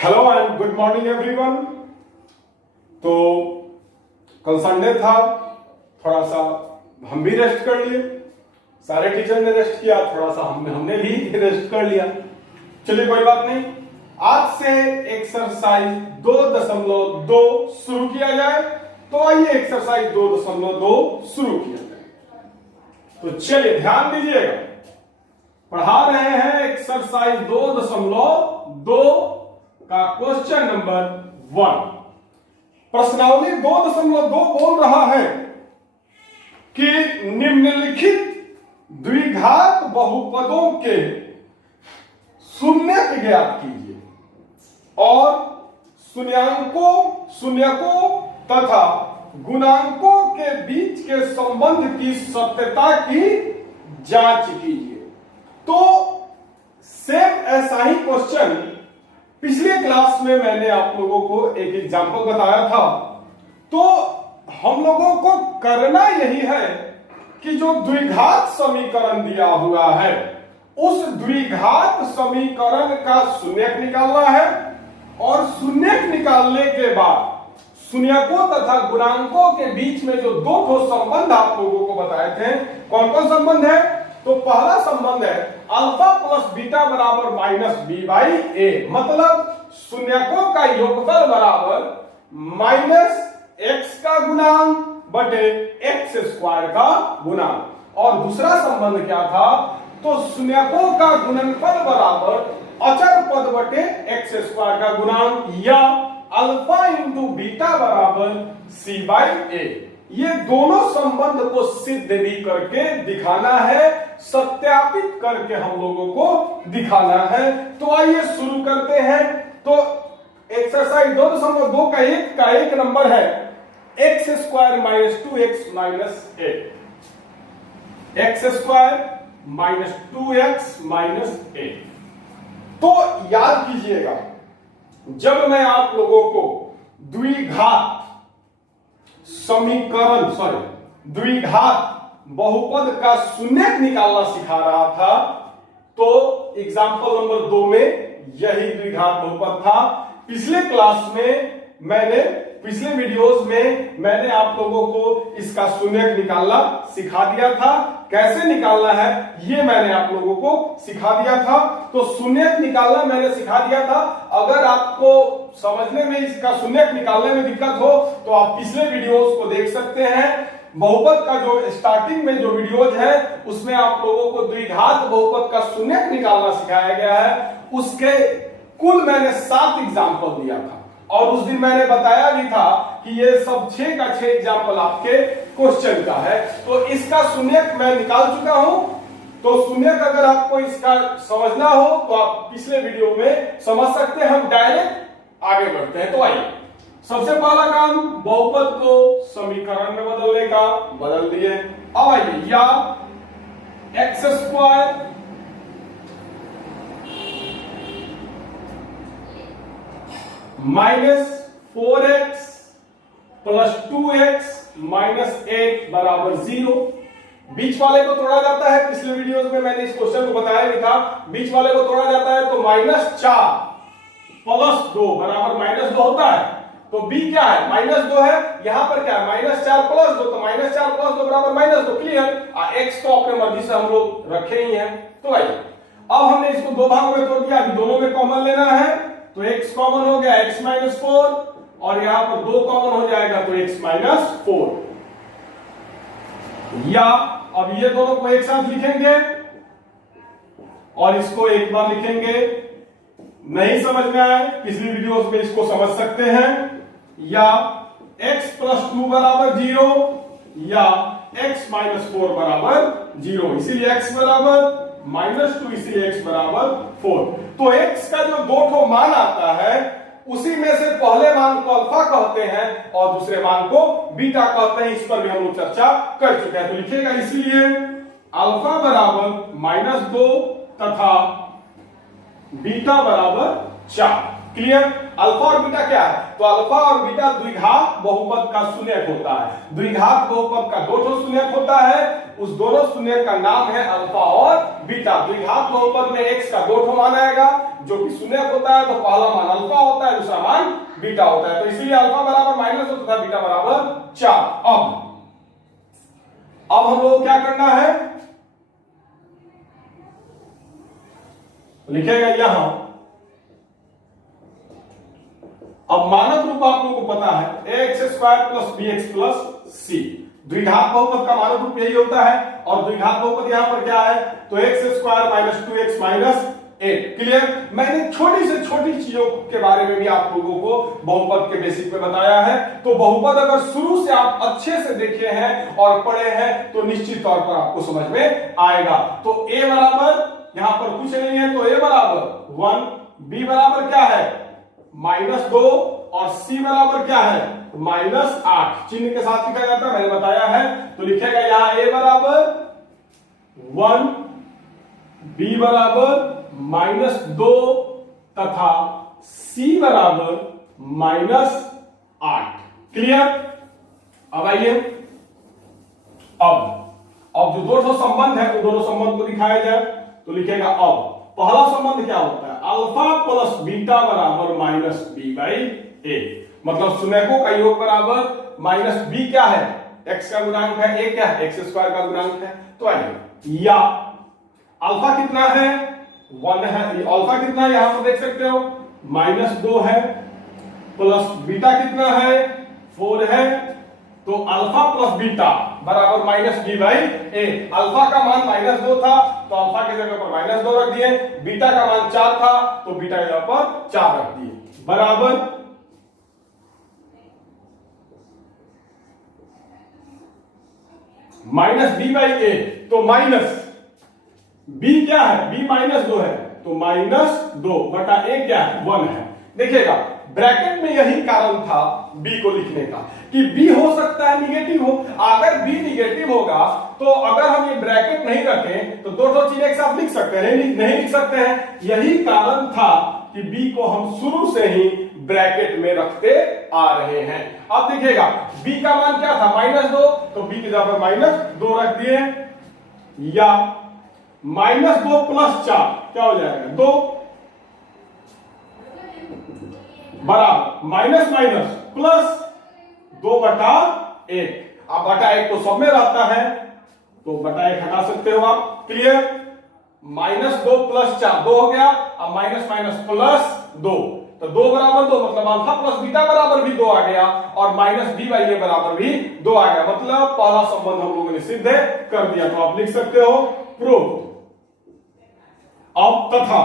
Hello and good morning everyone. तो कल Sunday था, थोड़ा सा हम भी रेस्ट कर लिए, सारे टीचर ने रेस्ट किया, थोड़ा सा हमने भी रेस्ट कर लिया। चलिए कोई बात नहीं, आज से एक्सरसाइज 2.2 शुरू किया जाए। तो आइए एक्सरसाइज 2.2 शुरू किया जाए। तो चलिए ध्यान दीजिएगा, पढ़ा रहे हैं एक्सरसाइज 2.2 का क्वेश्चन नंबर 1। प्रश्नावली 2.2 बोल रहा है कि निम्नलिखित द्विघात बहुपदों के शून्यक ज्ञात कीजिए और शून्यकों तथा गुणांकों के बीच के संबंध की सत्यता की जांच कीजिए। तो सेम ऐसा ही क्वेश्चन पिछले क्लास में मैंने आप लोगों को एक एग्जांपल बताया था। तो हम लोगों को करना यही है कि जो द्विघात समीकरण दिया हुआ है उस द्विघात समीकरण का शून्यक निकालना है और शून्यक निकालने के बाद शून्यकों तथा गुणांकों के बीच में जो दो संबंध आप लोगों को बताए थे, कौन कौन संबंध है? तो पहला संबंध है अल्फा प्लस बीटा बराबर माइनस बी बाई ए, मतलब शून्यकों का योगफल बराबर माइनस एक्स का गुणांक बटे एक्स स्क्वायर का गुणांक। और दूसरा संबंध क्या था? तो शून्यकों का गुणनफल बराबर अचर पद बटे एक्स स्क्वायर का गुणांक या अल्फा इंटू बीटा बराबर सी बाई ए। ये दोनों संबंध को सिद्ध भी करके दिखाना है, सत्यापित करके हम लोगों को दिखाना है। तो आइए शुरू करते हैं। तो एक्सरसाइज 2.2 का एक नंबर है x square minus 2x minus a, x square minus 2x minus a. तो याद कीजिएगा, जब मैं आप लोगों को द्विघात बहुपद का शून्यक निकालना सिखा रहा था, तो एग्जांपल नंबर 2 में यही द्विघात बहुपद था। पिछले क्लास में पिछले वीडियोस में मैंने आप लोगों को इसका शून्यक निकालना सिखा दिया था। कैसे निकालना है ये मैंने आप लोगों को सिखा दिया था। तो शून्यक निकालना मैंने सिखा दिया था। अगर आपको समझने में, इसका शून्यक निकालने में दिक्कत हो तो आप पिछले वीडियोस को देख सकते हैं। बहुपद का जो स्टार्टिंग में जो वीडियोज है उसमें आप लोगों को द्विघात बहुपद का शून्यक निकालना सिखाया गया है। उसके कुल मैंने 7 एग्जाम्पल दिया था और उस दिन मैंने बताया भी था कि ये सब 6 का 6 एग्जाम्पल आपके क्वेश्चन का है। तो इसका शून्यक मैं निकाल चुका हूं। तो शून्यक अगर आपको इसका समझना हो तो आप पिछले वीडियो में समझ सकते हैं। हम डायरेक्ट आगे बढ़ते हैं। तो आइए, सबसे पहला काम बहुपद को समीकरण में बदलने का, बदल दिए। अब आइए, या x square minus 4x plus 2x minus 8 बराबर 0। बीच वाले को तोड़ा जाता है, पिछले वीडियोस में मैंने इस क्वेश्चन को बताया भी था। बीच वाले को तोड़ा जाता है तो -4 प्लस 2 बराबर -2 होता है। तो b क्या है? -2 है। यहां पर क्या है? -4 प्लस 2, तो -4 प्लस 2 बराबर -2, क्लियर। x तो अपने मर्जी से हम लोग रखे ही हैं। तो आइए, अब हमने इसको दो भागों में तोड़ दिया, अभी दोनों में कॉमन लेना है। तो x कॉमन हो गया, x माइनस 4, और यहां पर 2 कॉमन हो जाएगा तो x माइनस 4। या अब ये दोनों को एक साथ लिखेंगे और इसको एक बार लिखेंगे। नहीं समझ में आए, पिछली वीडियोस में इसको समझ सकते हैं। या x प्लस 2 बराबर 0 या x माइनस 4 बराबर 0, इसीलिए x बराबर -2, इसीलिए x बराबर 4। तो x का जो दो ठो मान आता है उसी में से पहले मान को अल्फा कहते हैं और दूसरे मान को बीटा कहते हैं। इस पर भी हम लोग चर्चा कर चुके हैं। तो लिखिएगा, इसलिए अल्फा बराबर -2 तथा बीटा बराबर 4। क्लियर। अल्फा और बीटा क्या है, तो अल्फा और बीटा द्विघात बहुपद का शून्यक होता है। द्विघात बहुपद का दो ठो शून्यक होता है, उस दोनों शून्यक का नाम है अल्फा और बीटा। द्विघात बहुपद में x का दो ठो मान आएगा जो कि शून्यक होता है, तो पहला मान अल्फा होता है, दूसरा मान बीटा होता है। तो इसीलिए अल्फा बराबर माइनस होता है, बीटा बराबर 4। अब हम लोग क्या करना है, लिखेगा यहां। अब मानक रूप आप लोगों को पता है ax square plus bx plus c। द्विघात बहुपद का मानक रूप यही होता है, और द्विघात बहुपद यहां पर क्या है, तो x square minus 2x minus 8। Clear. मैंने छोटी से छोटी चीजों के बारे में भी आप लोगों को बहुपद के बेसिक पे बताया है। तो बहुपद अगर शुरू से आप अच्छे से देखे हैं और पढ़े हैं तो निश्चित तौर पर आपको समझ में आएगा। तो a बराबर यहां पर कुछ नहीं है, तो a बराबर 1, b बराबर क्या है -2 और c बराबर क्या है -8। चिन्ह के साथ लिखा जाता है, मैंने बताया है। तो लिखेगा यहां a बराबर 1, b बराबर -2 तथा c बराबर -8। क्लियर। अब आइए, अब जो दो ठो संबंध है वो दोनों संबंध को दिखाया जाए। तो लिखेगा अब पहला संबंध क्या होता है, अल्फा प्लस बीटा बराबर -b बाई a। मतलब शून्यकों का योग बराबर -b क्या है, x का गुणांक है, a क्या है x स्क्वायर का गुणांक है। तो आइए, या अल्फा कितना है 1 है, अल्फा कितना है यहां पर देख सकते हो -2 है, प्लस बीटा कितना है 4 है। तो अल्फा प्लस बीटा बराबर -b बाई a। अल्फा का मान -2 था तो अल्फा की जगह पर -2 रख दिए, बीटा का मान 4 था तो बीटा की जगह पर 4 रख दिए, बराबर -b बाई a। तो माइनस b क्या है, b -2 है, तो -2 बटा a क्या है 1 है। देखिएगा ब्रैकेट में यही कारण था b को लिखने का कि b हो सकता है निगेटिव हो। अगर b निगेटिव होगा तो अगर हम ये ब्रैकेट नहीं रखें तो दो चीजें एक साथ लिख सकते हैं, नहीं लिख सकते हैं। यही कारण था कि b को हम शुरू से ही ब्रैकेट में रखते आ रहे हैं। अब देखिएगा b का मान क्या था -2, तो b की जगह पर -2 रख दिए, या -2 प्लस 4 क्या हो जाएगा 2 बराबर माइनस माइनस प्लस 2 बटा 1। अब बटा 1 तो सब में रहता है तो बटा 1 हटा सकते हो आप। क्लियर। -2 प्लस 4 2 हो गया, अब माइनस माइनस प्लस 2, तो 2 बराबर 2 मतलब अल्फा प्लस बीटा बराबर भी 2 आ गया, और -b बाई a बराबर भी 2 आ गया। मतलब पहला संबंध हम लोगों ने सिद्ध कर दिया। तो आप लिख सकते हो प्रूव। अब तथा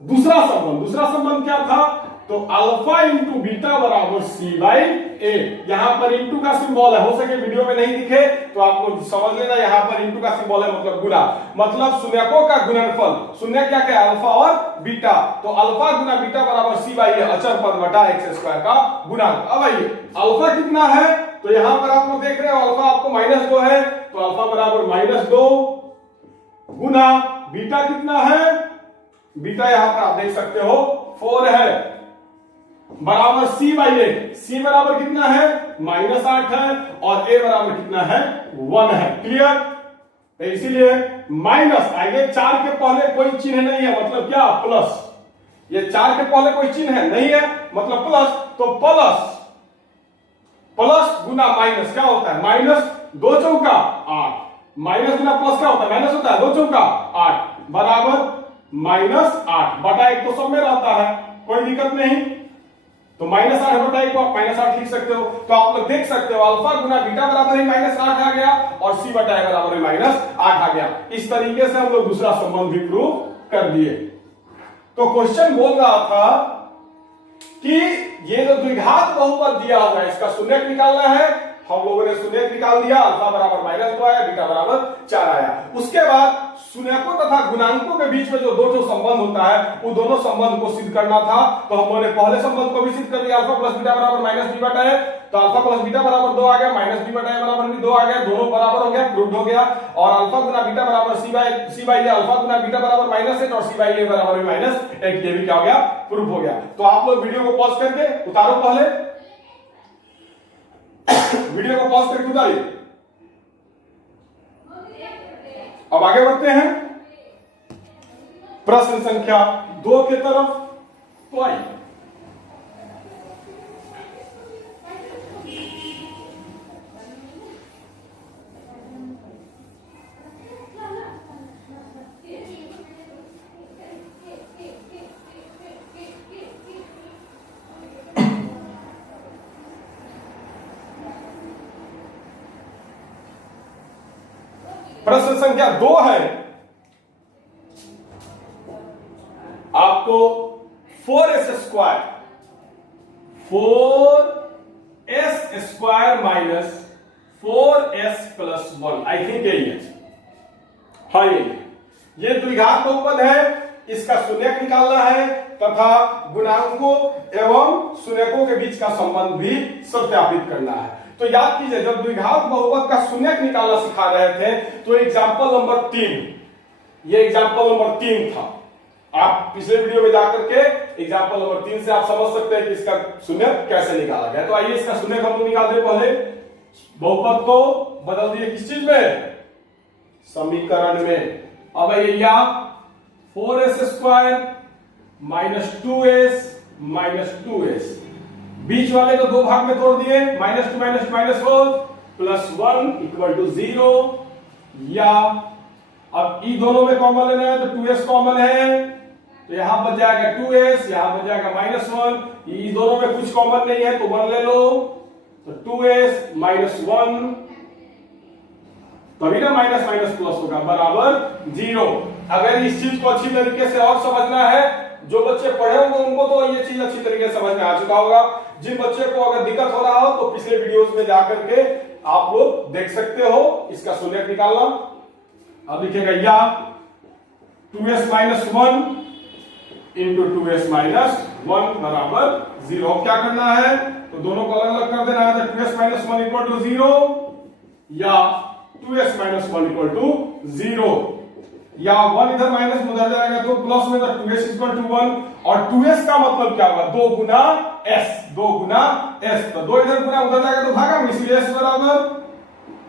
दूसरा संबंध क्या था, तो अल्फा इंटू बीटा बराबर c बाई a। यहां पर इंटू का सिंबल है, हो सके वीडियो में नहीं दिखे तो आप लोग समझ लेना, यहां पर इंटू का सिंबल है मतलब गुणा, मतलब शून्यकों का गुणनफल। शून्य क्या क्या अल्फा और बीटा, तो अल्फा गुना बीटा बराबर c बाई a अचर पद बटा x स्क्वायर का गुणांक। अब आइए अल्फा कितना है, तो यहां पर आप लोग देख रहे हो अल्फा आपको -2 है, तो अल्फा बराबर -2 गुना बीटा कितना है, बीटा यहां पर आप देख सकते हो 4 है, बराबर c बाई a। c बराबर कितना है -8 है, और a बराबर कितना है 1 है। क्लियर। तो इसीलिए माइनस आगे 4 के पहले कोई चिन्ह नहीं है, मतलब क्या प्लस। ये 4 के पहले कोई चिन्ह है नहीं है मतलब प्लस, तो प्लस गुना माइनस क्या होता है -2 चौका 8, माइनस गुना प्लस क्या होता है माइनस होता है 2 चौका 8 बराबर -8 बटा 1 तो सब में रहता है, कोई दिक्कत नहीं। तो -8 बटा 1 को आप -8 लिख सकते हो। तो आप लोग देख सकते हो अल्फा गुना बीटा बराबर ही -8 आ गया, और c बटा a बराबर ही -8 आ गया। इस तरीके से हम लोग दूसरा संबंध भी प्रूव कर दिए। तो क्वेश्चन बोल रहा था कि ये जो द्विघात बहुपद दिया हुआ है इसका शून्यक निकालना है, हम लोगों ने शून्य निकाल दिया, अल्फा बराबर -2 आया, बीटा बराबर 4 आया। उसके बाद शून्यकों तथा गुणांकों के बीच में जो दो संबंध होता है, वो दोनों संबंध को सिद्ध करना था। तो हम लोगों ने पहले संबंध को भी सिद्ध कर दिया, अल्फा प्लस बीटा बराबर -b/a, तो अल्फा प्लस बीटा बराबर 2 आ गया, -b/a बराबर भी 2 आ गया, दोनों बराबर हो गया, प्रूव्ड हो गया। और अल्फा गुना बीटा बराबर c/a, अल्फा गुना बीटा बराबर -8 और c/a बराबर भी -8, ये भी क्या हो गया, प्रूफ हो गया। तो आप लोग वीडियो को पॉज करके उतारो, पहले वीडियो को पॉज करके उतारिए। अब आगे बढ़ते हैं प्रश्न संख्या 2 की तरफ। तो आइए, प्रश्न संख्या 2 है, आपको 4s square minus 4s plus 1, I think यही है। हाँ, ये द्विघात बहुपद है, इसका शून्यक निकालना है तथा गुणांकों एवं शून्यकों के बीच का संबंध भी सत्यापित करना है। तो याद कीजिए, जब द्विघात बहुपद का शून्यक निकालना सिखा रहे थे तो एग्जांपल नंबर 3, ये एग्जांपल नंबर 3 था। आप पिछले वीडियो में जाकर के एग्जांपल नंबर 3 से आप समझ सकते हैं कि इसका शून्यक कैसे निकाला गया। तो आइए इसका शून्यक हम निकाल दे। पहले बहुपद को बदल दिए किस चीज में, समीकरण में। अब या 4s स्क्वायर माइनस 2s बीच वाले को दो भाग में तोड़ दिए, -2 प्लस 1 इक्वल टू 0। या अब ई दोनों में कॉमन लेना है तो 2s कॉमन है, तो यहां बच जाएगा 2s, यहां बच जाएगा -1। ई दोनों में कुछ कॉमन नहीं है तो 1 ले लो, तो 2s माइनस 1, तभी ना माइनस माइनस प्लस होगा, बराबर 0। अगर इस चीज को अच्छी तरीके से और समझना है, जो बच्चे पढ़े होंगे उनको तो ये चीज अच्छी तरीके से समझ में आ चुका होगा। जिन बच्चे को अगर दिक्कत हो रहा हो तो पिछले वीडियोस में जाकर के आप लोग देख सकते हो इसका शून्यक निकालना। अब लिखेगा या 2s minus 1 into 2s minus 1 बराबर 0। अब क्या करना है, तो दोनों को अलग अलग कर देना है। तो 2s माइनस 1 इक्वल टू 0 या 2s माइनस 1 इक्वल टू 0, या 1 इधर माइनस में उधर जाएगा तो प्लस में, तो 2s इक्वल टू 1। और 2s का मतलब क्या होगा, 2 गुना s, 2 गुना s, तो 2 इधर गुना उधर जाएगा तो भागा में, इसलिए s बराबर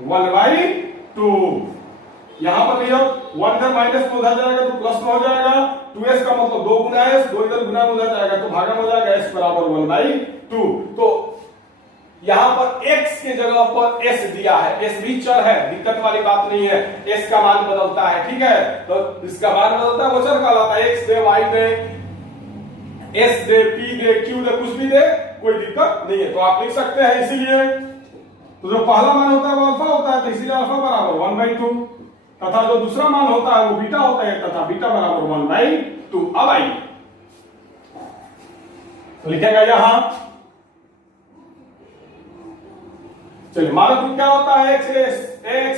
1/2। यहां पर भैया 1 इधर माइनस में उधर जाएगा तो प्लस में हो जाएगा, 2s का मतलब 2 गुना s, 2 इधर गुना में उधर जाएगा तो भागा में हो जाएगा, s बराबर 1/2। तो यहां पर x के जगह पर s दिया है, s भी चर है, दिक्कत वाली बात नहीं है, s का मान बदलता है, ठीक है। तो इसका मान बदलता है, वो चर कहलाता है। x दे, y दे, s दे, p दे, q दे, कुछ भी दे, कोई दिक्कत नहीं है, तो आप लिख सकते हैं। इसीलिए तो जो पहला मान होता है वो अल्फा होता है, तो इसीलिए अल्फा बराबर 1/2, तथा जो दूसरा मान होता है वो बीटा होता है, तथा बीटा बराबर 1/2। अब आइए तो लिखेगा यहां, चलिए मानक क्या होता है, ax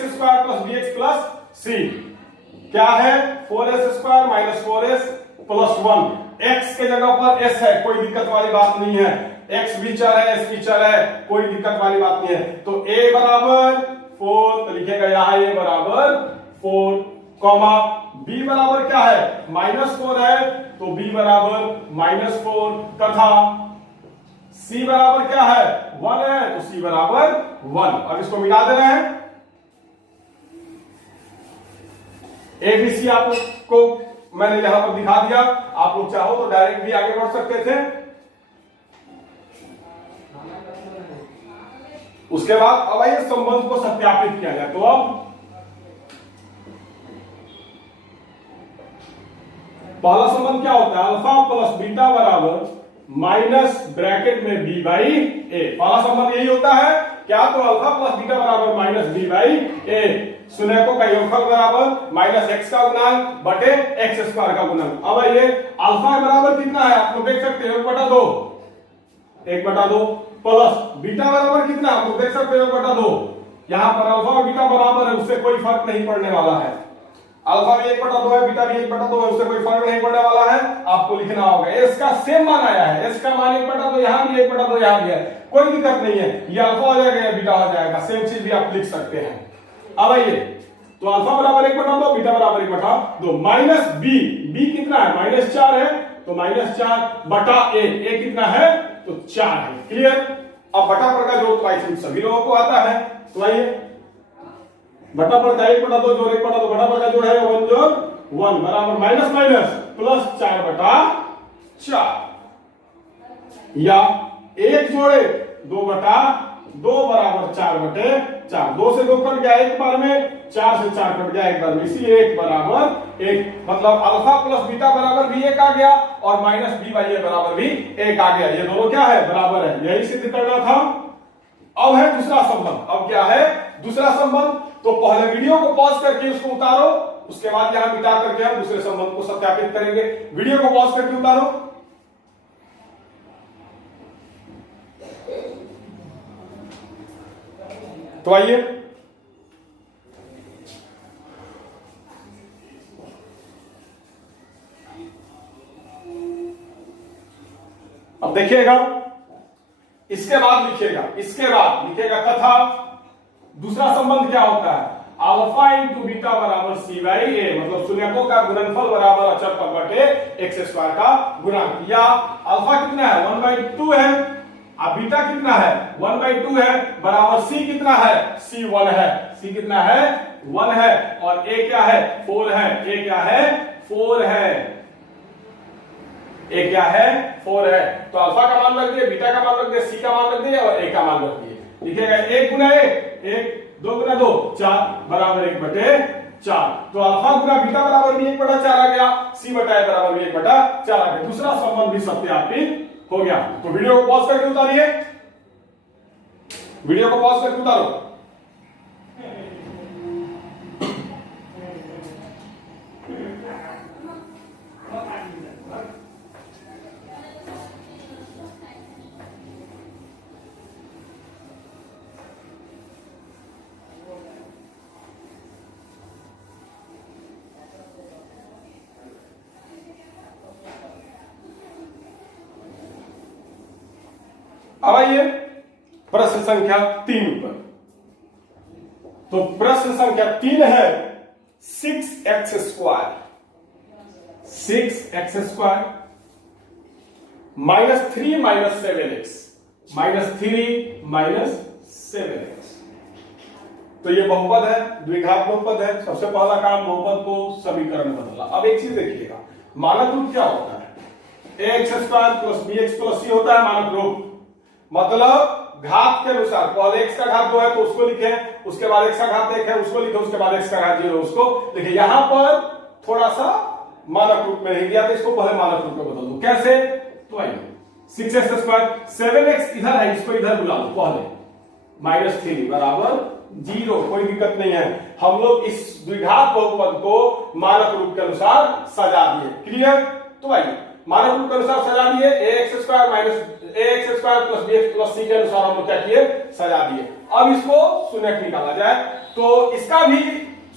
square plus bx plus c, क्या है 4s square minus 4s plus 1। x के जगह पर s है, कोई दिक्कत वाली बात नहीं है, x भी चर है, s भी चर है, कोई दिक्कत वाली बात नहीं है। तो a बराबर 4, तो लिखेगा यहां a बराबर 4, कॉमा b बराबर क्या है, -4 है, तो b बराबर -4, तथा c बराबर क्या है, 1 है, तो c बराबर 1। अब इसको मिला दे रहे हैं। एबीसी आपको मैंने यहां पर दिखा दिया, आप लोग चाहो तो डायरेक्ट भी आगे बढ़ सकते थे। उसके बाद अब आइए संबंध को सत्यापित किया जाए। तो अब पहला संबंध क्या होता है, अल्फा प्लस बीटा बराबर माइनस ब्रैकेट में b बाई ए। पहला संबंध यही होता है, क्या तो अल्फा प्लस बीटा बराबर माइनस b बाई ए, शून्यकों का योगफल बराबर माइनस x का गुणांक बटे x स्क्वायर का गुणांक। अब ये अल्फा बराबर कितना है, आप लोग देख सकते हैं 1/2, 1/2 प्लस बीटा बराबर कितना, आप लोग देख सकते हो 1/2। यहां पर अल्फा और बीटा बराबर है, उससे कोई फर्क नहीं पड़ने वाला है। अल्फा भी 1/2 है, बीटा भी 1/2 है, उससे कोई फर्क नहीं पड़ने वाला है। आपको लिखना होगा एस का सेम मान आया है, एस का मान 1/2 यहां भी 1/2 यहां भी है, कोई दिक्कत नहीं है। ये अल्फा हो जाएगा या बीटा हो जाएगा, सेम चीज भी आप लिख सकते हैं। अब आइए, तो अल्फा बराबर 1/2, बीटा बराबर 1/2, माइनस बी, बी कितना है -4 है, तो -4 बटा ए कितना है, तो 4 है। क्लियर। अब बटा पर का जोड़ तो आई थिंक सभी लोगों को आता है, तो आइए बटा पर का 1/2 जोड़ 1/2, बटा पर का जोड़ है 1 जोड़ 1 बराबर माइनस माइनस प्लस 4/4, या 1 जोड़े 2/2 बराबर 4/4, 2 से 2 कट गया एक बार में, 4 से 4 कट गया एक बार में, इसीलिए 1 बराबर 1, मतलब अल्फा प्लस बीटा बराबर भी 1 आ गया और माइनस बी बाई ए बराबर भी 1 आ गया। ये दोनों क्या है, बराबर है, यही सिद्ध करना था। अब है दूसरा संबंध। अब क्या है दूसरा संबंध, तो पहले वीडियो को पॉज करके उसको उतारो, उसके बाद यहां मिटा करके हम दूसरे संबंध को सत्यापित करेंगे। वीडियो को पॉज करके उतारो। तो आइए, अब देखिएगा, इसके बाद लिखिएगा तथा दूसरा संबंध क्या होता है, अल्फा इंटू बीटा बराबर सी बाई ए, मतलब शून्यकों का गुणनफल बराबर अचर पद बटे एक्स स्क्वायर का गुणांक। या अल्फा कितना है 1/2 है, अब बीटा कितना है 1/2 है, बराबर सी कितना है, सी 1 है, सी कितना है 1 है, और ए क्या है 4 है, ए क्या है 4 है, ए क्या है 4 है। तो अल्फा का मान रख दिए, बीटा का मान रख दिए, सी का मान रख दिए और ए का मान रख दिए। लिखिएगा 1 गुना 1, 2 गुना 2 4 बराबर 1/4, तो अल्फा गुना बीटा बराबर भी 1/4 आ गया, सी बटा ए बराबर भी 1/4 आ गया। दूसरा संबंध भी सत्यापित हो गया। तो वीडियो को पॉज करके उतारिए, वीडियो को पॉज करके उतारो। अब आइए प्रश्न संख्या 3 पर। तो प्रश्न संख्या 3 है 6x स्क्वायर -3 -7x, -3 तो ये बहुपद है, द्विघात बहुपद है। सबसे पहला काम बहुपद को समीकरण बदलना। अब एक चीज देखिएगा, मानक रूप क्या होता है, ax² + bx + c होता है मानक रूप, मतलब घात के अनुसार। पहले x का घात 2 है तो उसको लिखे, उसके बाद x का घात 1 है उसको लिखे, उसके बाद x का घात 0 उसको लिखे। यहां पर थोड़ा सा मानक रूप में नहीं दिया, तो इसको पहले मानक रूप में बदल दो। कैसे, तो आइए 6x², 7x इधर है, इसको इधर बुला लो पहले, -3 बराबर 0, कोई दिक्कत नहीं है। हम लोग इस द्विघात बहुपद को मानक रूप के अनुसार सजा दिए। क्लियर। तो आइए मानक रूप के अनुसार सजा दिए, ax² + bx + c के अनुसार हम लोग क्या किए, सजा दिए। अब इसको शून्यक निकाला जाए, तो इसका भी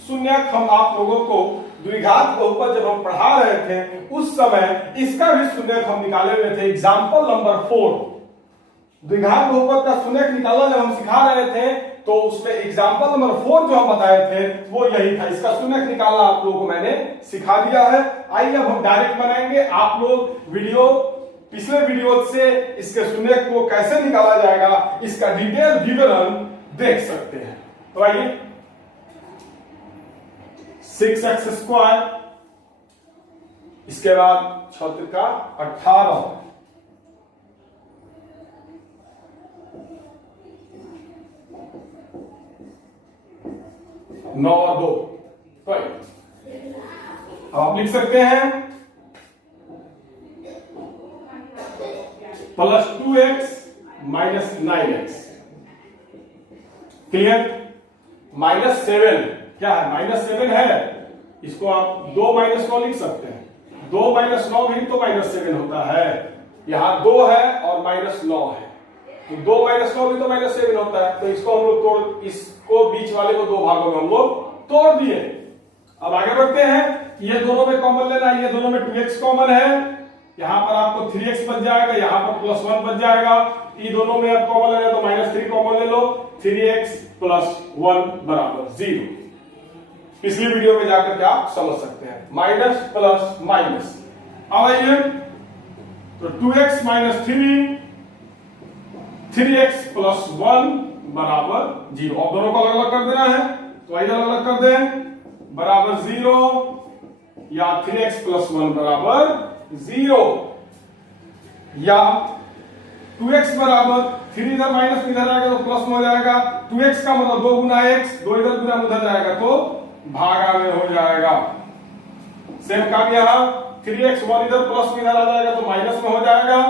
शून्यक हम आप लोगों को द्विघात बहुपद जब हम पढ़ा रहे थे उस समय इसका भी शून्यक हम निकाले हुए थे। एग्जाम्पल नंबर 4, द्विघात बहुपद का शून्यक निकालना जब हम सिखा रहे थे तो उसमें एग्जाम्पल नंबर 4 जो हम बताए थे वो यही था। इसका शून्यक निकालना आप लोगों को मैंने सिखा दिया है। आइए अब हम डायरेक्ट बनाएंगे। आप लोग पिछले वीडियो से इसके शून्यक को कैसे निकाला जाएगा इसका डिटेल विवरण देख सकते हैं। तो आइए 6x², इसके बाद 6 का 18, 9 और 2, तो अब आप लिख सकते हैं +2x -9x। क्लियर। -7 क्या है, -7 है, इसको आप 2 -9 लिख सकते हैं। 2 - 9 भी तो -7 होता है, यहां 2 है और -9 है, तो 2 माइनस 9 भी तो माइनस 7 होता है, तो इसको हम लोग तोड़, इसको बीच वाले को 2 भागों में हम लोग तोड़ दिए। अब आगे बढ़ते हैं, ये दोनों में कॉमन लेना है, ये दोनों में 2x कॉमन है, यहां पर आपको 3x बच जाएगा, यहां पर +1 बच जाएगा, ये दोनों में अब कॉमन लेना है तो -3 कॉमन ले लो, 3x + 1 बराबर 0। पिछली वीडियो में जाकर के आप समझ सकते हैं, माइनस प्लस माइनस। अब आइए तो 2x - 3, 3x + 1 बराबर 0। अब दोनों को अलग अलग कर देना है, तो इधर अलग कर दें, बराबर 0 या 3x + 1 बराबर 0, या 2x बराबर 3 इधर माइनस इधर आएगा तो प्लस में हो जाएगा, 2x का मतलब 2 गुना x, 2 इधर गुना उधर जाएगा तो भागा में हो जाएगा। सेम काम यहां 3x 1 इधर प्लस में इधर आ जाएगा तो माइनस में हो जाएगा,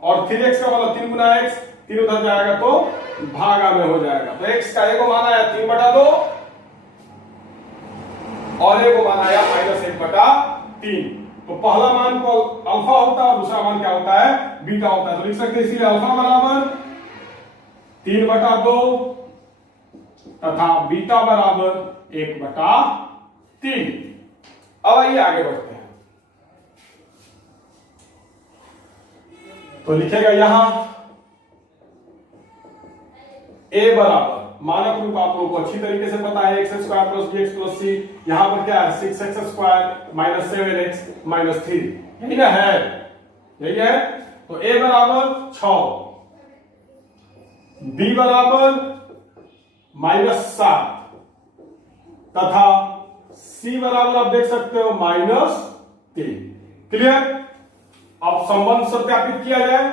और 3x का मतलब 3 गुना x, 3 उधर जाएगा तो भागा में हो जाएगा। तो x का एक माना है 3/2 और एक माना है -1/3। तो पहला मान को अल्फा होता है और दूसरा मान क्या होता है, बीटा होता है। तो लिख सकते हैं इसीलिए अल्फा बराबर 3/2 तथा बीटा बराबर 1/3। अब आइए आगे बढ़ते हैं, तो लिखेगा यहां a बराबर, मानक रूप आप लोगों को अच्छी तरीके से पता है, x² + bx + c, यहां पर क्या है 6x² - 7x - 3, यही ना है, यही है। तो a बराबर 6, b बराबर -7 तथा c बराबर आप देख सकते हो -3। क्लियर? अब संबंध सत्यापित किया जाए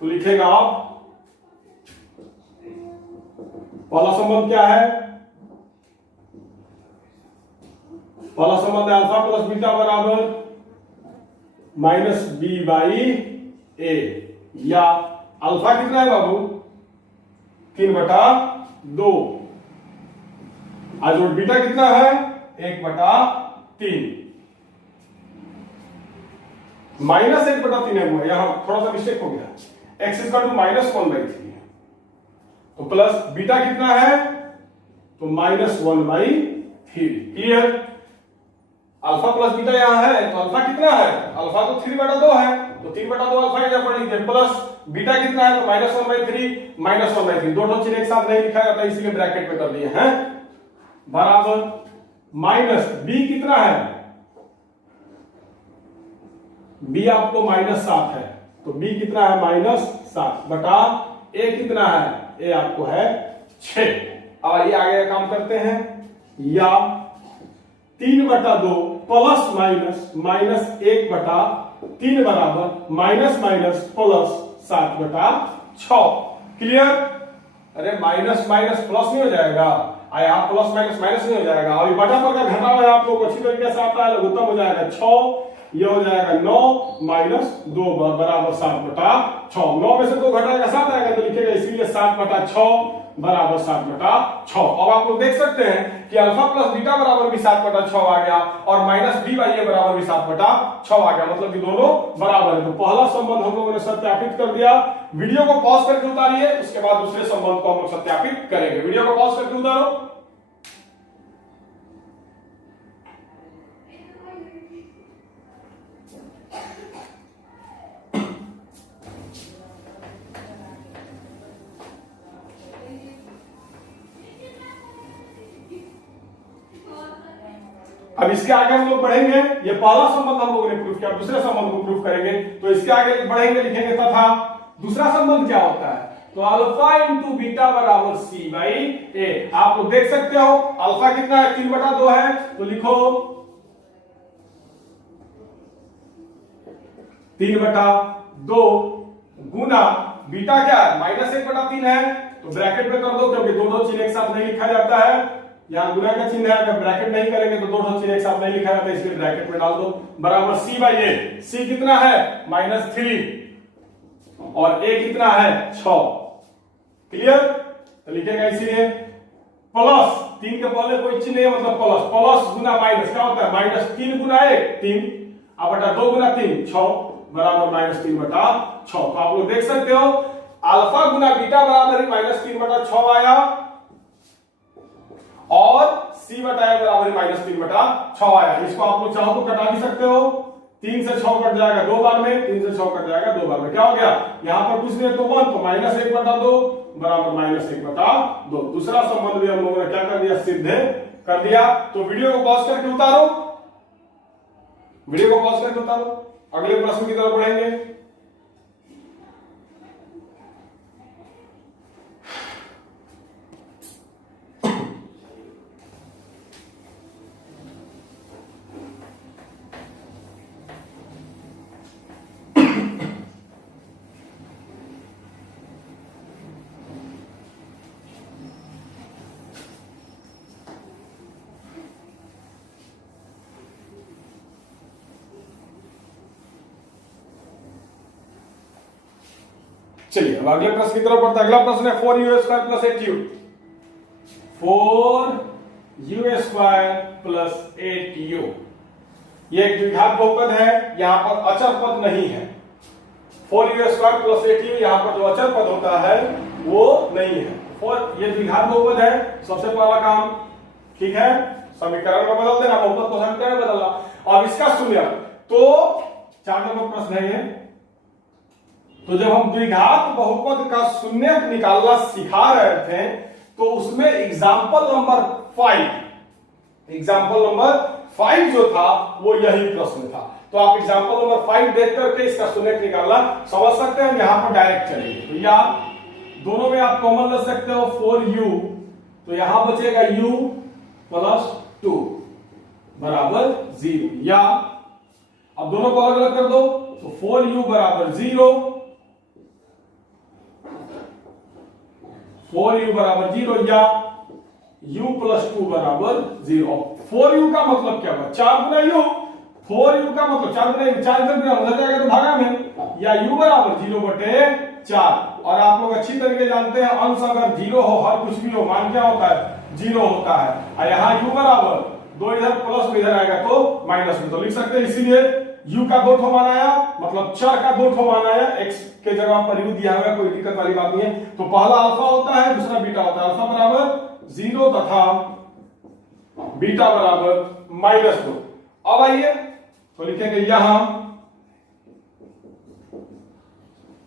तो लिखेगा आप, पहला संबंध क्या है, पहला संबंध है अल्फा प्लस बीटा बराबर -b/a, या अल्फा कितना है बाबू 3/2 और बीटा कितना है 1/3। -1/3 है वो, यहां थोड़ा सा मिस्टेक हो गया, x = -1/3 है, तो प्लस बीटा कितना है तो -1/3। क्लियर? अल्फा प्लस बीटा यहां है, तो अल्फा कितना है, अल्फा तो 3/2 है, तो 3/2 अल्फा इधर पढ़ लीजिए, प्लस बीटा कितना है तो -1/3, -1/3 दोनों चीज एक साथ नहीं लिखा जाता इसलिए ब्रैकेट में कर दिए हैं, बराबर माइनस b कितना है, b आपको -7 है, तो b कितना है -7 बटा a कितना है, a आपको है 6। अब ये आगे का काम करते हैं, या 3/2 प्लस माइनस -1/3 बराबर माइनस माइनस प्लस 7/6। क्लियर? अरे माइनस माइनस प्लस नहीं हो जाएगा, यहाँ प्लस माइनस माइनस नहीं हो जाएगा, अभी बटा पर का घटा हुआ है आप लोग अच्छी तरीके से आता है, लघुत्तम हो जाएगा 6, ये हो जाएगा 9 - 2 बराबर 7/6। 9 में से 2 घटाएगा 7 आएगा, तो लिखेगा इसीलिए 7/6 बराबर 7/6। अब आप लोग देख सकते हैं कि अल्फा प्लस बीटा बराबर भी 7/6 आ गया और -b/a बराबर भी 7/6 आ गया, मतलब कि दोनों बराबर है। तो पहला संबंध हम लोगों ने सत्यापित कर दिया। वीडियो को पॉज करके उतारिए, उसके बाद दूसरे संबंध को हम लोग सत्यापित करेंगे। वीडियो को पॉज करके उतारो। अब इसके आगे हम लोग बढ़ेंगे, ये पहला संबंध हम लोगों ने प्रूफ किया, दूसरे संबंध को प्रूफ करेंगे, तो इसके आगे बढ़ेंगे, लिखेंगे तथा दूसरा संबंध क्या होता है, तो अल्फा इंटू बीटा बराबर c/a। आप लोग देख सकते हो अल्फा कितना है 3/2 है, तो लिखो 3/2 गुना बीटा क्या है -1/3 है, तो ब्रैकेट में कर दो क्योंकि दोनों चीज एक साथ नहीं लिखा जाता है, यहां गुना का चिन्ह है, अगर ब्रैकेट नहीं करेंगे तो दोनों चीज एक साथ नहीं लिखा जाता, इसलिए ब्रैकेट में डाल दो, बराबर c/a। c कितना है -3 और a कितना है 6। क्लियर? तो लिखेगा इसीलिए प्लस 3 के पहले कोई चिन्ह नहीं, मतलब प्लस, प्लस गुना माइनस क्या होता है -3 गुना 1 3 अब बटा 2 गुना 3 6 बराबर -3/6। तो आप लोग देख सकते हो अल्फा गुना बीटा बराबर ही -3/6 आया और सी बटा ए बराबर माइनस 3/6 आया। इसको आप लोग चाहो तो कटा भी सकते हो, 3 से 6 कट जाएगा 2 बार में, 3 से 6 कट जाएगा 2 बार में। क्या हो गया, यहां पर कुछ नहीं तो 1 तो -1/2 बराबर -1/2। दूसरा संबंध भी हम लोगों ने क्या कर दिया, सिद्ध कर दिया। तो वीडियो को पॉज करके उतारो, वीडियो को पॉज करके उतारो, अगले प्रश्न की तरफ बढ़ेंगे। चलिए अब अगले प्रश्न की तरफ बढ़ते हैं। अगला प्रश्न है 4u² + 8u। 4u² + 8u ये एक द्विघात बहुपद है, यहां पर अचर पद नहीं है। 4u² + 8u यहां पर जो अचर पद होता है वो नहीं है। ये द्विघात बहुपद है। सबसे पहला काम ठीक है, समीकरण में बदल देना, बहुपद को समीकरण में बदलना। अब इसका शून्य, तो 4 नंबर प्रश्न है ये। तो जब हम द्विघात बहुपद का शून्य निकालना सिखा रहे थे तो उसमें एग्जाम्पल नंबर 5 जो था वो यही प्रश्न था। तो आप एग्जाम्पल नंबर 5 देख करके इसका शून्य निकालना समझ सकते हैं। यहां पर डायरेक्ट चलेंगे तो या दोनों में आप कॉमन ले सकते हो 4u, तो यहां बचेगा u + 2 बराबर 0, या अब दोनों को अलग अलग कर दो तो 4u बराबर 0, 4u बराबर 0 या u + 2 बराबर 0। 4u का मतलब क्या हुआ, 4 गुना u। 4u का मतलब 4 गुना u, 4 इधर उधर जाएगा तो भागा में, या u बराबर 0/4। और आप लोग अच्छी तरीके जानते हैं अंश अगर 0 हो, हर कुछ भी हो, मान क्या होता है 0 होता है। और यहाँ u बराबर 2 इधर प्लस में इधर आएगा तो माइनस में, तो लिख सकते हैं। इसीलिए u का 2 ठो मान आया, मतलब चर का 2 ठो मान आया, x के जगह पर u दिया हुआ, कोई दिक्कत वाली बात नहीं है। तो पहला अल्फा होता है, दूसरा बीटा होता है। अल्फा बराबर 0 तथा बीटा बराबर -2। अब आइए तो लिखेंगे यहां,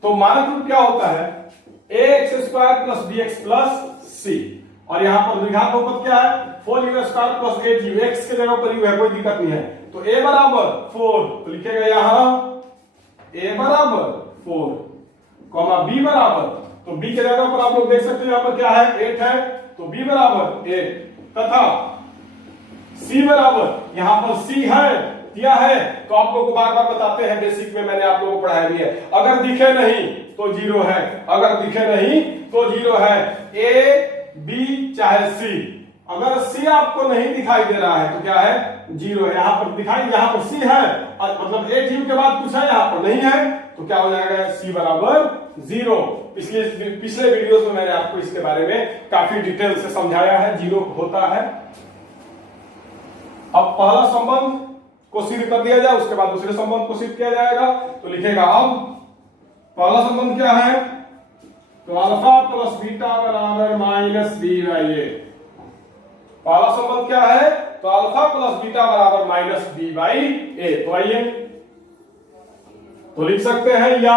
तो मानक रूप क्या होता है, ax² + bx + c। और यहां पर द्विघात बहुपद क्या है, 4u² + 8u। x के जगह पर u है, कोई दिक्कत नहीं है। तो a बराबर 4, तो लिखेगा यहां a बराबर 4, b बराबर, तो b के जगह पर आप लोग देख सकते हो यहां पर क्या है 8 है, तो b बराबर 8 तथा c बराबर, यहां पर c है दिया है। तो आप लोगों को बार बार बताते हैं, बेसिक में मैंने आप लोगों को पढ़ाया भी है, अगर दिखे नहीं तो 0 है, अगर दिखे नहीं तो 0 है। a b चाहे c, अगर c आपको नहीं दिखाई दे रहा है तो क्या है 0 है। यहां पर दिखाई, यहां पर c है, मतलब 8u के बाद कुछ है, यहां पर नहीं है, तो क्या हो जाएगा c बराबर 0। पिछले वीडियोस में मैंने आपको इसके बारे में काफी डिटेल से समझाया है, 0 होता है। अब पहला संबंध को सिद्ध कर दिया जाए, उसके बाद दूसरे संबंध को सिद्ध किया जाएगा। तो लिखेगा अब पहला संबंध क्या है, तो अल्फा + बीटा बराबर -b/a। पहला संबंध क्या है, तो अल्फा + बीटा बराबर -b/a। तो आइए तो लिख सकते हैं, या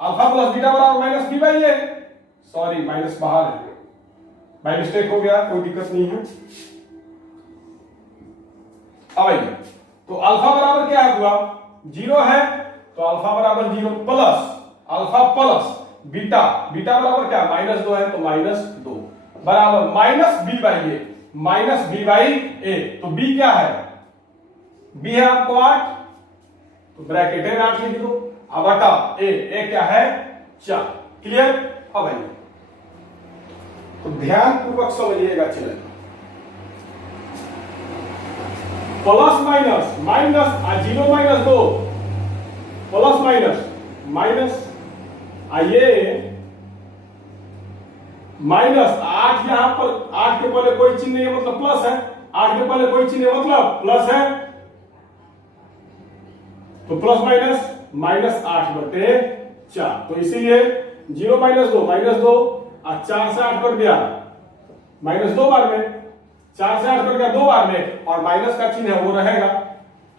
अल्फा + बीटा बराबर -b/a, सॉरी माइनस बाहर है, बाय मिस्टेक हो गया, कोई दिक्कत नहीं है। अब आइए तो अल्फा बराबर क्या हुआ 0 है, तो अल्फा बराबर 0 plus alpha plus beta, beta बराबर क्या -2 है, तो -2 बराबर -b/a, -b/a। तो b क्या है, b है आपको 8, तो ब्रैकेट में 8 लिख दो, अब बटा a क्या है 4। क्लियर। अब आइए तो ध्यान पूर्वक समझिएगा, चलेगा plus minus, minus 0 -2 plus minus आइए -8, यहां पर 8 के पहले कोई चिन्ह नहीं है मतलब प्लस है, 8 के पहले कोई चिन्ह है मतलब प्लस है, तो प्लस -8/4। तो इसीलिए 0 माइनस दो और 4 से 8 कट गया माइनस 2 बार में, 4 से 8 कट गया 2 बार में और माइनस का चिन्ह है वो रहेगा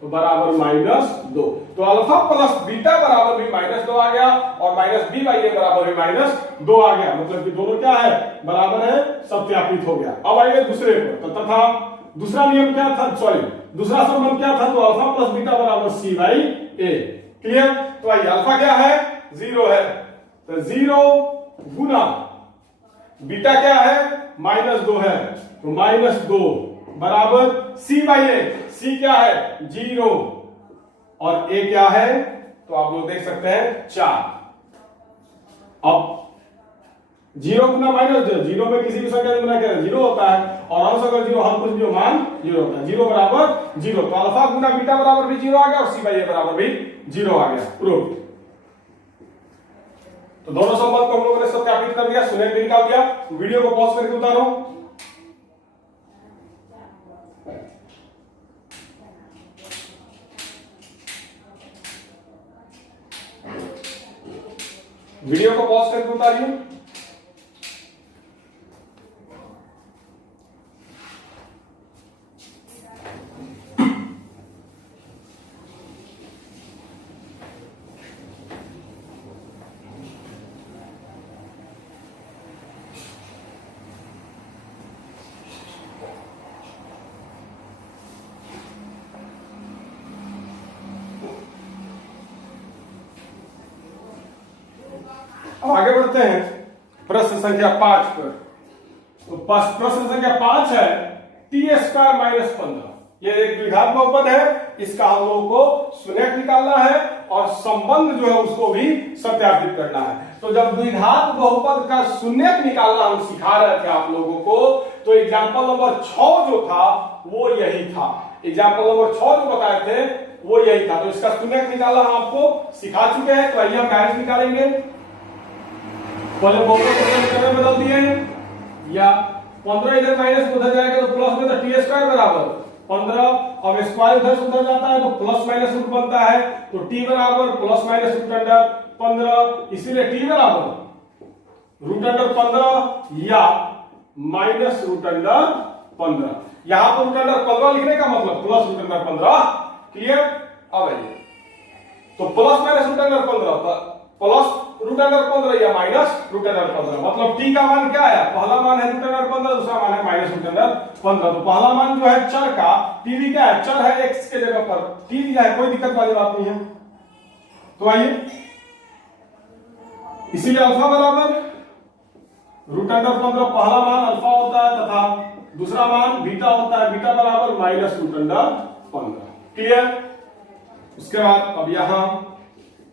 तो बराबर -2। तो अल्फा प्लस बीटा बराबर भी -2 आ गया और माइनस बी बाई ए बराबर भी -2 आ गया, मतलब कि दोनों क्या है बराबर है, सत्यापित हो गया। अब आइए दूसरे पर, तो तथा दूसरा नियम क्या था, सॉरी दूसरा संबंध क्या था, तो अल्फा प्लस बीटा बराबर सी बाई ए। क्लियर? तो आइए अल्फा क्या है 0 है तो 0 गुना बीटा क्या है -2 है तो -2 बराबर सी बाई ए। सी क्या है 0 और ए क्या है तो आप लोग देख सकते हैं 4। अब 0 गुना -2, 0 में किसी भी संख्या गुना क्या 0 होता है और अंश अगर 0 हम कुछ भी मान 0 होता है, 0 बराबर 0। तो अल्फा गुना बीटा बराबर भी 0 आ गया और सी बाई ए बराबर भी 0 आ गया। प्रूफ। तो दोनों संबंध को हम लोगों ने सत्यापित कर दिया, सुने भी निकाल दिया। वीडियो को पॉज करके उतारो। वीडियो को पॉज करके उतारिए। अब आगे बढ़ते हैं प्रश्न संख्या 5 पर। तो प्रश्न संख्या 5 है t² - 15। ये एक द्विघात बहुपद है, इसका हम लोगों को सुनेक निकालना है और संबंध जो है उसको भी सत्यापित करना है। तो जब द्विघात बहुपद का शून्यक निकालना हम सिखा रहे थे आप लोगों को, तो एग्जाम्पल नंबर 6 जो था वो यही था। एग्जाम्पल नंबर 6 जो बताए थे वो यही था। तो इसका शून्यक निकालना हम आपको सिखा चुके हैं, तो आइए हम डायरेक्ट निकालेंगे। पहले बहुपद में बदल दिए या 15 इधर माइनस उधर जाएगा तो प्लस में, तो t² बराबर 15। अब स्क्वायर उधर से उधर जाता है तो प्लस माइनस रूट बनता है, तो t बराबर प्लस माइनस रूट अंडर 15। इसीलिए t बराबर रूट अंडर 15 या माइनस रूट अंडर 15। यहां पर रूट अंडर 15 लिखने का मतलब प्लस रूट अंडर 15। क्लियर? अब आइए तो plus minus root under 15, plus root under 15 या माइनस रूट अंडर 15, मतलब t का मान क्या है, पहला मान है रूट अंडर 15, दूसरा मान है माइनस रूट अंडर 15। तो पहला मान जो है चर का, t भी क्या है चर है, x के जगह पर t दिया है, कोई दिक्कत वाली बात नहीं है। तो आइए इसीलिए अल्फा बराबर रूट अंडर 15 पहला मान अल्फा होता है तथा दूसरा मान बीटा होता है, बीटा बराबर माइनस रूट अंडर 15। क्लियर? उसके बाद अब यहां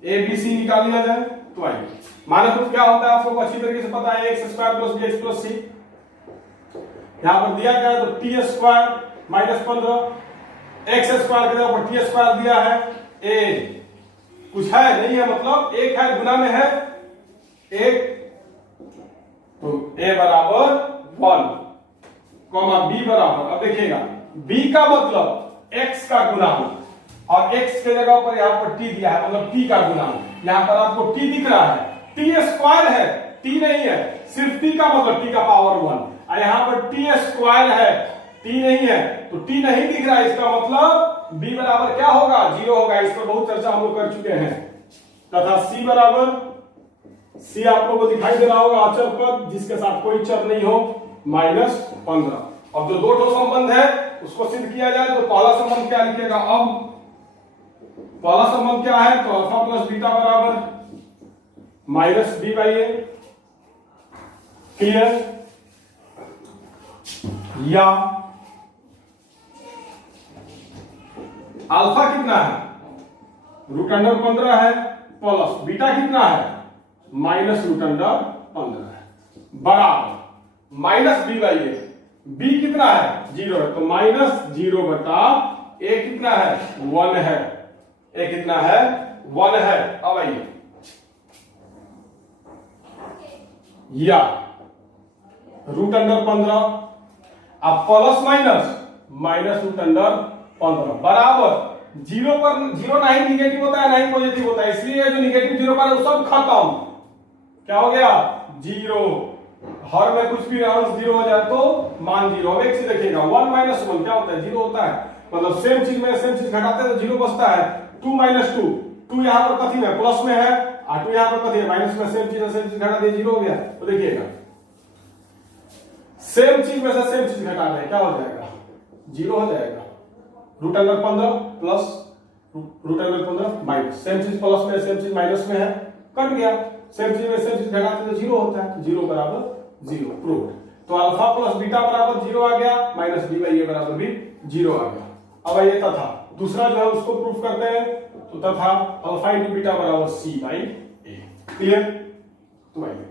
ए बी सी निकाल लिया जाए। तो आइए मानक रूप क्या होता है आप लोगों को अच्छी तरीके से पता है, x² + bx + c। यहां पर दिया गया है तो t² - 15, x² की जगह पर t² दिया है, a कुछ है नहीं है, मतलब एक है गुना में है एक, तो a बराबर 1 कॉमा b बराबर, अब देखिएगा b का मतलब x का गुणा और x के जगह पर यहां पर t दिया है, मतलब t का गुना। यहां पर आपको t दिख रहा है, t² है, t नहीं है, सिर्फ t का मतलब t का पावर 1, और यहां पर t² है, t नहीं है, तो t नहीं दिख रहा है, इसका मतलब b बराबर क्या होगा 0 होगा। इस पर बहुत चर्चा हम लोग कर चुके हैं। तथा c बराबर, c आप लोगों को दिखाई दे रहा होगा अचर पद जिसके साथ कोई चर नहीं हो, -15। अब जो दो संबंध है उसको सिद्ध किया जाए तो पहला संबंध क्या लिखिएगा, अब पहला संबंध क्या है, तो अल्फा प्लस बीटा बराबर -b बाई ए। क्लियर? या अल्फा कितना है रूट अंडर 15 है, प्लस बीटा कितना है माइनस रूट अंडर 15 है, बराबर -b बाई ए। b कितना है 0 है, तो -0 बटा a कितना है 1 है, a कितना है 1 है। अब आइए या रूट अंडर 15 अब प्लस माइनस रूट अंडर 15 बराबर 0 पर 0 नहीं निगेटिव होता है नहीं पॉजिटिव होता है, इसलिए जो निगेटिव 0 पर है वो सब खत्म। क्या हो गया 0। हर में कुछ भी अंश 0 हो जाए तो मान 0। अब एक चीज देखिएगा 1 माइनस 1 क्या होता है 0 होता है, मतलब सेम चीज में सेम चीज घटाते हैं तो 0 बचता है। 2 माइनस 2, 2 यहाँ पर कथी में प्लस में है और 2 यहाँ पर कथी है माइनस में, सेम चीज घटा दिए 0 हो गया। तो देखिएगा सेम चीज में से सेम चीज घटा रहे हैं क्या हो जाएगा 0 हो जाएगा। Root under 15 plus root under 15 minus, same चीज प्लस में सेम चीज माइनस में है, कट गया। सेम चीज में सेम चीज घटाते तो 0 होता है, 0 बराबर 0 प्रूव। तो अल्फा प्लस बीटा बराबर 0 आ गया, माइनस बी बाई ए बराबर भी 0 आ गया। अब ये तथा दूसरा जो है उसको प्रूफ करते हैं, तो तथा अल्फा इंटू बीटा बराबर सी बाई ए। क्लियर? तो आइए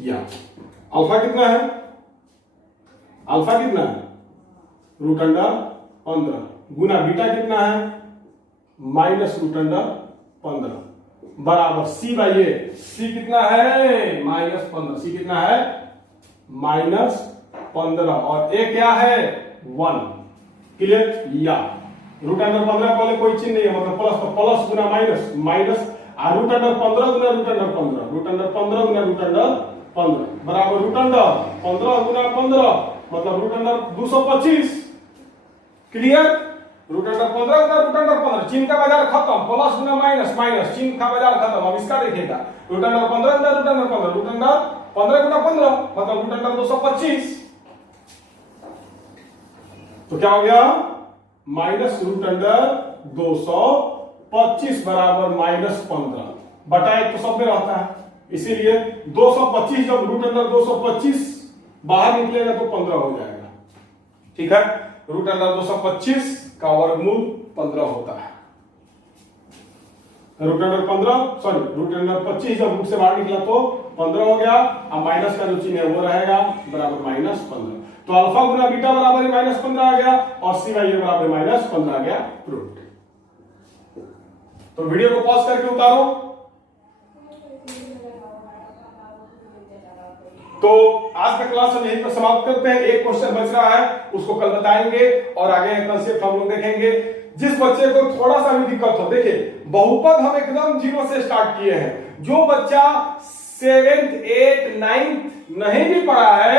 या अल्फा कितना है, अल्फा कितना है रूट अंडर 15 गुना बीटा कितना है माइनस रूट अंडर 15 बराबर सी बाई ए। सी कितना है माइनस 15, सी कितना है माइनस 15 और ए क्या है 1। क्लियर? या रूट अंडर 15 पहले कोई चिन्ह नहीं है, मतलब प्लस, तो प्लस गुना माइनस, माइनस और रूट अंडर 15 गुना रूट अंडर 15, रूट अंडर 15 गुना रूट अंडर 15 बराबर रूट अंडर 15 गुना 15 मतलब root under 225। Clear? Root under 15 गुना रूट अंडर 15, चिन्ह का बाजार खत्म, प्लस गुना माइनस, माइनस चिन्ह का बाजार खत्म। अब इसका देखिएगा रूट अंडर 15 गुना रूट अंडर 15, रूट अंडर 15 गुना 15 मतलब रूट अंडर 225। तो क्या हो गया माइनस रूट अंडर 225 बराबर माइनस 15 बटा 1 तो सब में रहता है, इसीलिए 225 जब रूट अंडर 225 बाहर निकलेगा तो 15 हो जाएगा। ठीक है? रूट अंडर 225 का वर्गमूल 15 होता है। Root under 15 sorry root under 25 जब रूट से बाहर निकला तो 15 हो गया। अब माइनस का जो चिन्ह है वो रहेगा बराबर माइनस 15। तो अल्फा गुना बीटा बराबर माइनस 15 आ गया और सी बाई ए बराबर माइनस 15 आ गया प्रूफ। तो वीडियो को पॉज करके उतारो। तो आज का क्लास हम यहीं पर समाप्त करते हैं। एक क्वेश्चन बच रहा है उसको कल बताएंगे और आगे कंसेप्ट हम लोग देखेंगे। जिस बच्चे को थोड़ा सा भी दिक्कत हो, देखिए बहुपद हम एकदम 0 से स्टार्ट किए हैं। जो बच्चा 7th 8th 9th नहीं भी पढ़ा है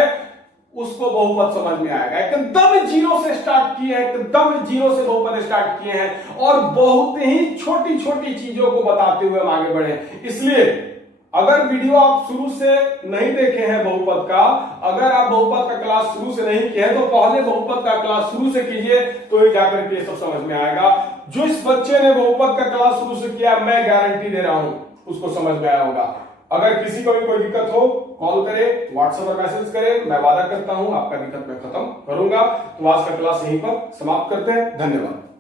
उसको बहुपद समझ में आएगा। एकदम 0 से स्टार्ट किए हैं, एकदम 0 से बहुपद स्टार्ट किए हैं और बहुत ही छोटी छोटी चीजों को बताते हुए हम आगे बढ़े। इसलिए अगर वीडियो आप शुरू से नहीं देखे हैं बहुपद का, अगर आप बहुपद का क्लास शुरू से नहीं किए हैं तो पहले बहुपद का क्लास शुरू से कीजिए, तो ही जाकर के सब समझ में आएगा। जो इस बच्चे ने बहुपद का क्लास शुरू से किया मैं गारंटी दे रहा हूं उसको समझ में आया होगा। अगर किसी को भी कोई दिक्कत हो कॉल करे, व्हाट्सएप पर मैसेज करे, मैं वादा करता हूं आपका दिक्कत मैं खत्म करूंगा। तो आज का क्लास यहीं पर समाप्त करते हैं। धन्यवाद।